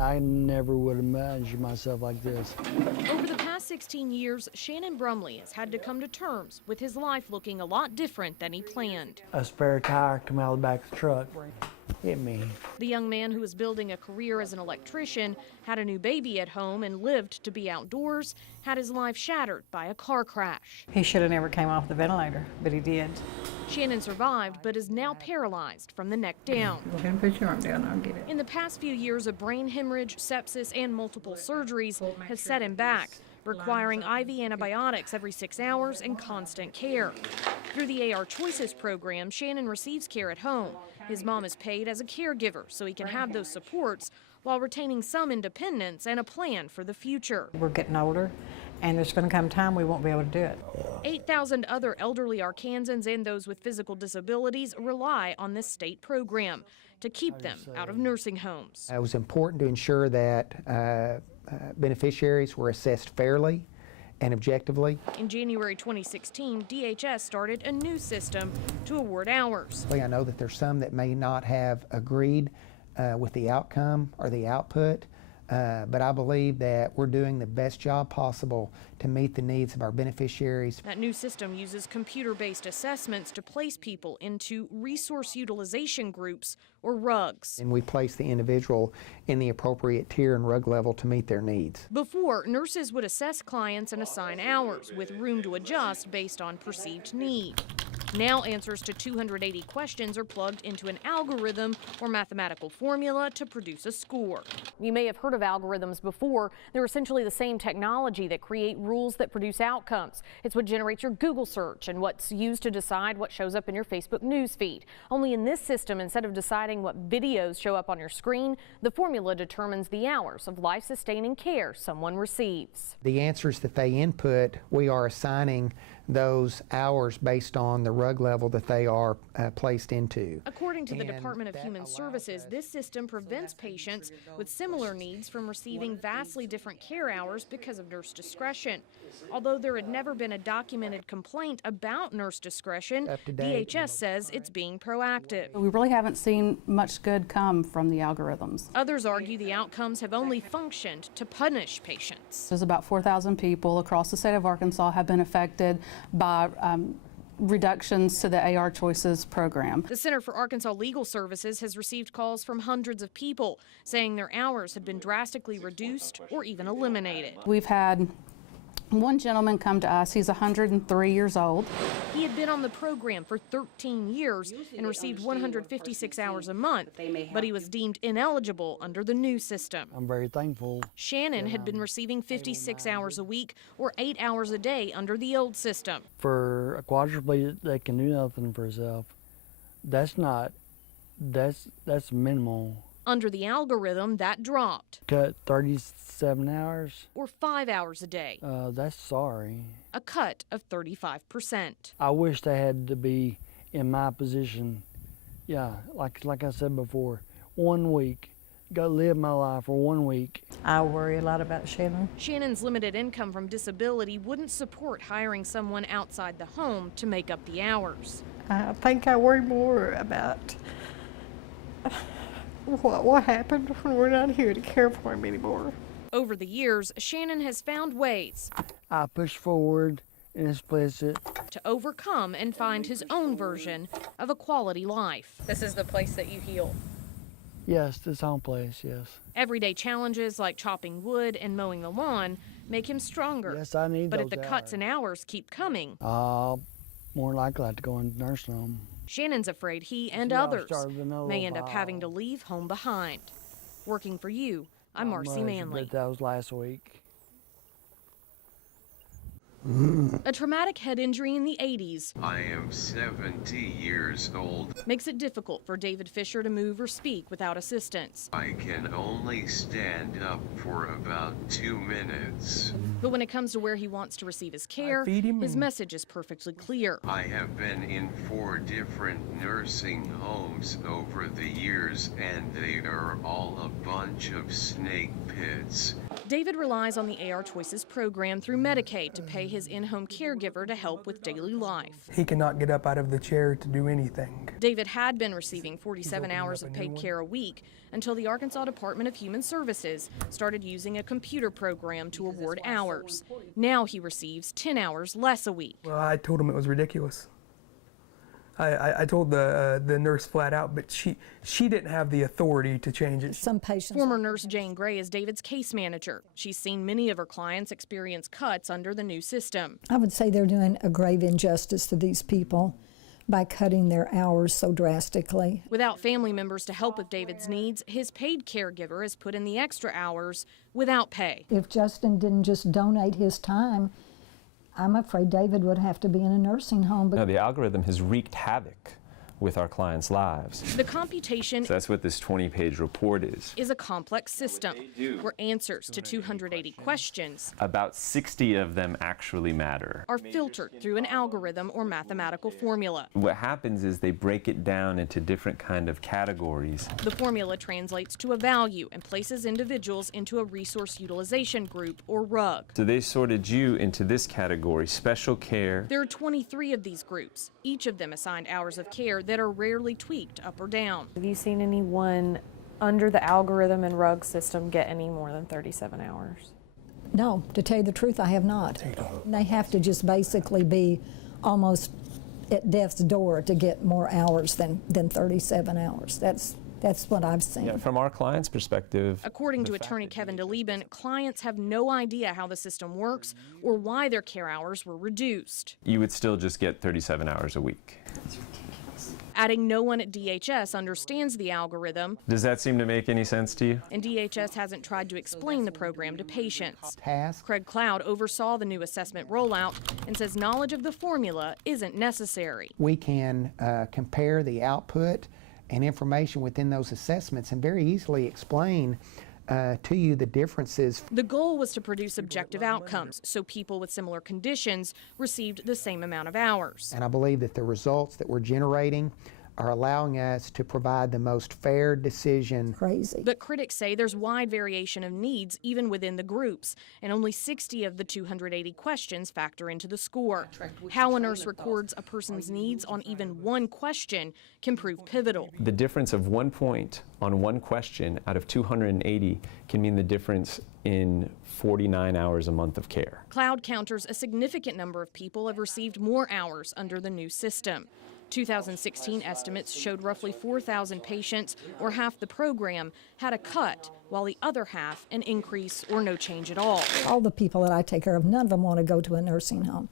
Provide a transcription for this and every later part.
I never would imagine myself like this. Over the past 16 years, Shannon Brumley has had to come to terms with his life looking a lot different than he planned. A spare tire come out of the back of the truck, hit me. The young man who was building a career as an electrician, had a new baby at home, and lived to be outdoors, had his life shattered by a car crash. He should have never came off the ventilator, but he did. Shannon survived, but is now paralyzed from the neck down. Go ahead and put your arm down, I'll get it. In the past few years, a brain hemorrhage, sepsis, and multiple surgeries has set him back, requiring IV antibiotics every 6 hours and constant care. Through the AR Choices program, Shannon receives care at home. His mom is paid as a caregiver so he can have those supports while retaining some independence and a plan for the future. We're getting older, and there's going to come a time we won't be able to do it. 8,000 other elderly Arkansans and those with physical disabilities rely on this state program to keep them out of nursing homes. It was important to ensure that beneficiaries were assessed fairly and objectively. In January 2016, DHS started a new system to award hours. I know that there's some that may not have agreed with the outcome or the output, but I believe that we're doing the best job possible to meet the needs of our beneficiaries. That new system uses computer-based assessments to place people into resource utilization groups, or RUGs. And we place the individual in the appropriate tier and RUG level to meet their needs. Before, nurses would assess clients and assign hours, with room to adjust based on perceived need. Now answers to 280 questions are plugged into an algorithm or mathematical formula to produce a score. You may have heard of algorithms before. They're essentially the same technology that create rules that produce outcomes. It's what generates your Google search and what's used to decide what shows up in your Facebook news feed. Only in this system, instead of deciding what videos show up on your screen, the formula determines the hours of life-sustaining care someone receives. The answers that they input, we are assigning those hours based on the RUG level that they are placed into. According to the Department of Human Services, this system prevents patients with similar needs from receiving vastly different care hours because of nurse discretion. Although there had never been a documented complaint about nurse discretion, DHS says it's being proactive. We really haven't seen much good come from the algorithms. Others argue the outcomes have only functioned to punish patients. There's about 4,000 people across the state of Arkansas have been affected by reductions to the AR Choices program. The Center for Arkansas Legal Services has received calls from hundreds of people saying their hours had been drastically reduced or even eliminated. We've had one gentleman come to us. He's 103 years old. He had been on the program for 13 years and received 156 hours a month, but he was deemed ineligible under the new system. I'm very thankful. Shannon had been receiving 56 hours a week or 8 hours a day under the old system. For a quadriplegic that can do nothing for herself, that's minimal. Under the algorithm, that dropped. Cut 37 hours. Or 5 hours a day. That's sorry. A cut of 35%. I wish they had to be in my position. Yeah, like I said before, 1 week. Go live my life for 1 week. I worry a lot about Shannon. Shannon's limited income from disability wouldn't support hiring someone outside the home to make up the hours. I think I worry more about what happened when we're not here to care for him anymore. Over the years, Shannon has found ways I push forward and explicit to overcome and find his own version of a quality life. This is the place that you heal. Yes, this home place, yes. Everyday challenges like chopping wood and mowing the lawn make him stronger. Yes, I need But those if the cuts and hours keep coming, more likely I have to go into nursing home. Shannon's afraid he and others may end up having to leave home behind. Working for you, I'm Marcy Manley. That was last week. A traumatic head injury in the 80s. I am 70 years old. Makes it difficult for David Fisher to move or speak without assistance. I can only stand up for about 2 minutes. But when it comes to where he wants to receive his care, his message is perfectly clear. I have been in 4 different nursing homes over the years, and they are all a bunch of snake pits. David relies on the AR Choices program through Medicaid to pay his in-home caregiver to help with daily life. He cannot get up out of the chair to do anything. David had been receiving 47 hours of paid care a week until the Arkansas Department of Human Services started using a computer program to award hours. Now he receives 10 hours less a week. Well, I told him it was ridiculous. I told the nurse flat out, but she didn't have the authority to change it. Some patients. Former nurse Jane Gray is David's case manager. She's seen many of her clients experience cuts under the new system. I would say they're doing a grave injustice to these people by cutting their hours so drastically. Without family members to help with David's needs, his paid caregiver has put in the extra hours without pay. If Justin didn't just donate his time, I'm afraid David would have to be in a nursing home. No, the algorithm has wreaked havoc with our clients' lives. The computation So that's what this 20-page report is a complex system where answers to 280 questions About 60 of them actually matter. are filtered through an algorithm or mathematical formula. What happens is they break it down into different kind of categories. The formula translates to a value and places individuals into a resource utilization group or RUG. So they sorted you into this category, special care. There are 23 of these groups, each of them assigned hours of care that are rarely tweaked up or down. Have you seen anyone under the algorithm and RUG system get any more than 37 hours? No, to tell you the truth, I have not. They have to just basically be almost at death's door to get more hours than 37 hours. That's what I've seen. Yeah, from our client's perspective. According to attorney Kevin DeLeben, clients have no idea how the system works or why their care hours were reduced. You would still just get 37 hours a week. Adding no one at DHS understands the algorithm, Does that seem to make any sense to you? and DHS hasn't tried to explain the program to patients. Task. Craig Cloud oversaw the new assessment rollout and says knowledge of the formula isn't necessary. We can compare the output and information within those assessments and very easily explain to you the differences. The goal was to produce objective outcomes so people with similar conditions received the same amount of hours. And I believe that the results that we're generating are allowing us to provide the most fair decision. Crazy. But critics say there's wide variation of needs even within the groups, and only 60 of the 280 questions factor into the score. How a nurse records a person's needs on even one question can prove pivotal. The difference of 1 point on one question out of 280 can mean the difference in 49 hours a month of care. Cloud counters a significant number of people have received more hours under the new system. 2016 estimates showed roughly 4,000 patients, or half the program, had a cut, while the other half an increase or no change at all. All the people that I take care of, none of them want to go to a nursing home.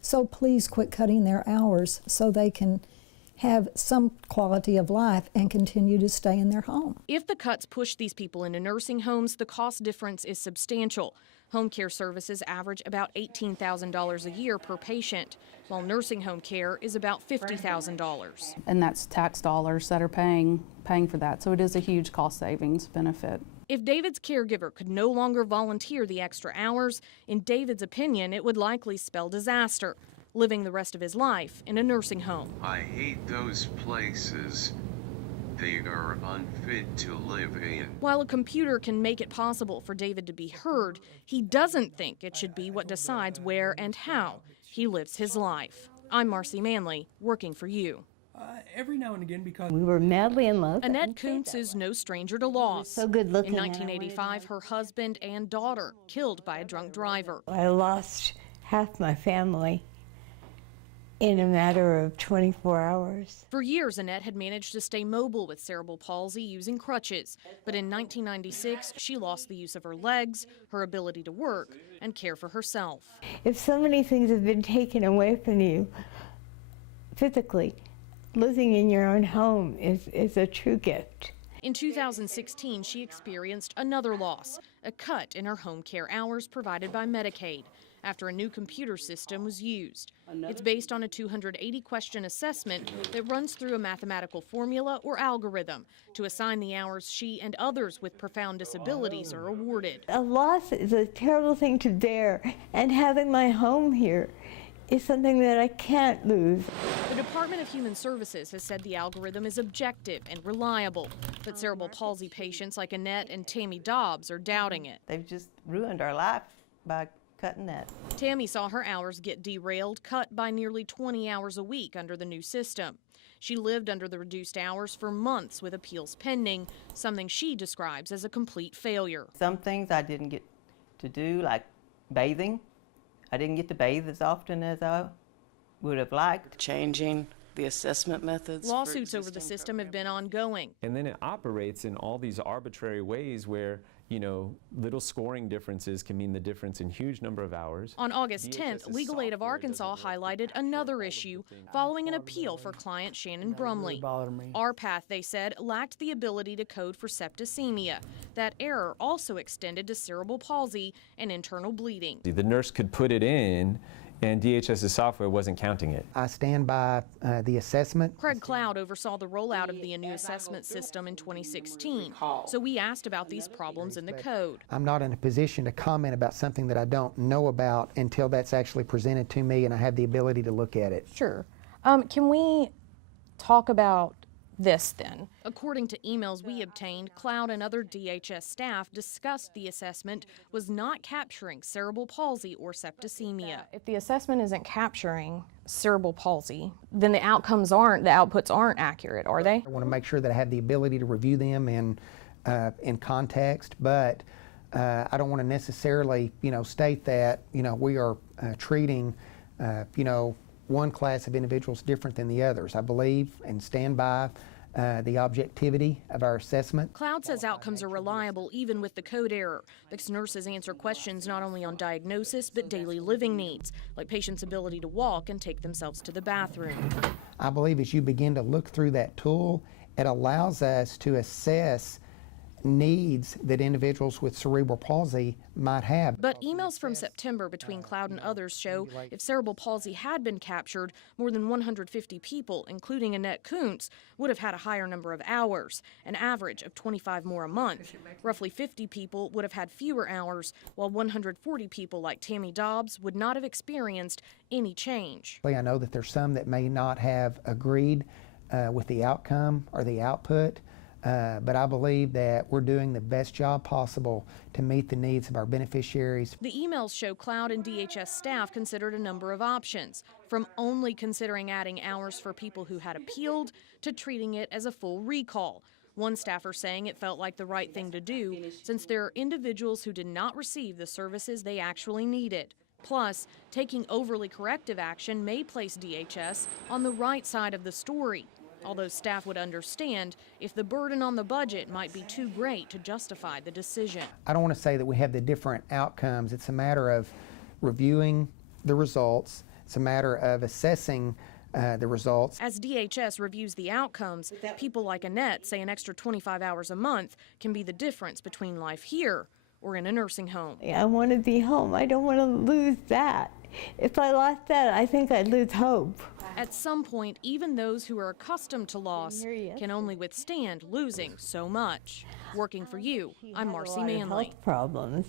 So please quit cutting their hours so they can have some quality of life and continue to stay in their home. If the cuts push these people into nursing homes, the cost difference is substantial. Home care services average about $18,000 a year per patient, while nursing home care is about $50,000. And that's tax dollars that are paying for that. So it is a huge cost savings benefit. If David's caregiver could no longer volunteer the extra hours, in David's opinion, it would likely spell disaster, living the rest of his life in a nursing home. I hate those places. They are unfit to live in. While a computer can make it possible for David to be heard, he doesn't think it should be what decides where and how he lives his life. I'm Marcy Manley, working for you. Every now and again, because We were madly in love. Annette Kuntz is no stranger to loss. So good looking. In 1985, her husband and daughter killed by a drunk driver. I lost half my family in a matter of 24 hours. For years, Annette had managed to stay mobile with cerebral palsy using crutches. But in 1996, she lost the use of her legs, her ability to work, and care for herself. If so many things have been taken away from you physically, living in your own home is a true gift. In 2016, she experienced another loss, a cut in her home care hours provided by Medicaid after a new computer system was used. It's based on a 280-question assessment that runs through a mathematical formula or algorithm to assign the hours she and others with profound disabilities are awarded. A loss is a terrible thing to bear, and having my home here is something that I can't lose. The Department of Human Services has said the algorithm is objective and reliable, but cerebral palsy patients like Annette and Tammy Dobbs are doubting it. They've just ruined our life by cutting that. Tammy saw her hours get derailed, cut by nearly 20 hours a week under the new system. She lived under the reduced hours for months with appeals pending, something she describes as a complete failure. Some things I didn't get to do, like bathing. I didn't get to bathe as often as I would have liked. Changing the assessment methods. Lawsuits over the system have been ongoing. And then it operates in all these arbitrary ways where, you know, little scoring differences can mean the difference in huge number of hours. On August 10th, Legal Aid of Arkansas highlighted another issue following an appeal for client Shannon Brumley. RPath, they said, lacked the ability to code for septicemia. That error also extended to cerebral palsy and internal bleeding. The nurse could put it in, and DHS's software wasn't counting it. I stand by the assessment. Craig Cloud oversaw the rollout of the new assessment system in 2016, so we asked about these problems in the code. I'm not in a position to comment about something that I don't know about until that's actually presented to me and I have the ability to look at it. Sure. Can we talk about this then? According to emails we obtained, Cloud and other DHS staff discussed the assessment was not capturing cerebral palsy or septicemia. If the assessment isn't capturing cerebral palsy, then the outputs aren't accurate, are they? I want to make sure that I have the ability to review them in context, but I don't want to necessarily, state that, we are treating, one class of individuals different than the others. I believe and stand by the objectivity of our assessment. Cloud says outcomes are reliable even with the code error because nurses answer questions not only on diagnosis but daily living needs, like patients' ability to walk and take themselves to the bathroom. I believe as you begin to look through that tool, it allows us to assess needs that individuals with cerebral palsy might have. But emails from September between Cloud and others show if cerebral palsy had been captured, more than 150 people, including Annette Kuntz, would have had a higher number of hours, an average of 25 more a month. Roughly 50 people would have had fewer hours, while 140 people like Tammy Dobbs would not have experienced any change. I know that there's some that may not have agreed with the outcome or the output. But I believe that we're doing the best job possible to meet the needs of our beneficiaries. The emails show Cloud and DHS staff considered a number of options, from only considering adding hours for people who had appealed to treating it as a full recall. One staffer saying it felt like the right thing to do since there are individuals who did not receive the services they actually needed. Plus, taking overly corrective action may place DHS on the right side of the story, although staff would understand if the burden on the budget might be too great to justify the decision. I don't want to say that we have the different outcomes. It's a matter of reviewing the results. It's a matter of assessing the results. As DHS reviews the outcomes, people like Annette say an extra 25 hours a month can be the difference between life here or in a nursing home. I want to be home. I don't want to lose that. If I lost that, I think I'd lose hope. At some point, even those who are accustomed to loss can only withstand losing so much. Working for you, I'm Marcy Manley. Health problems.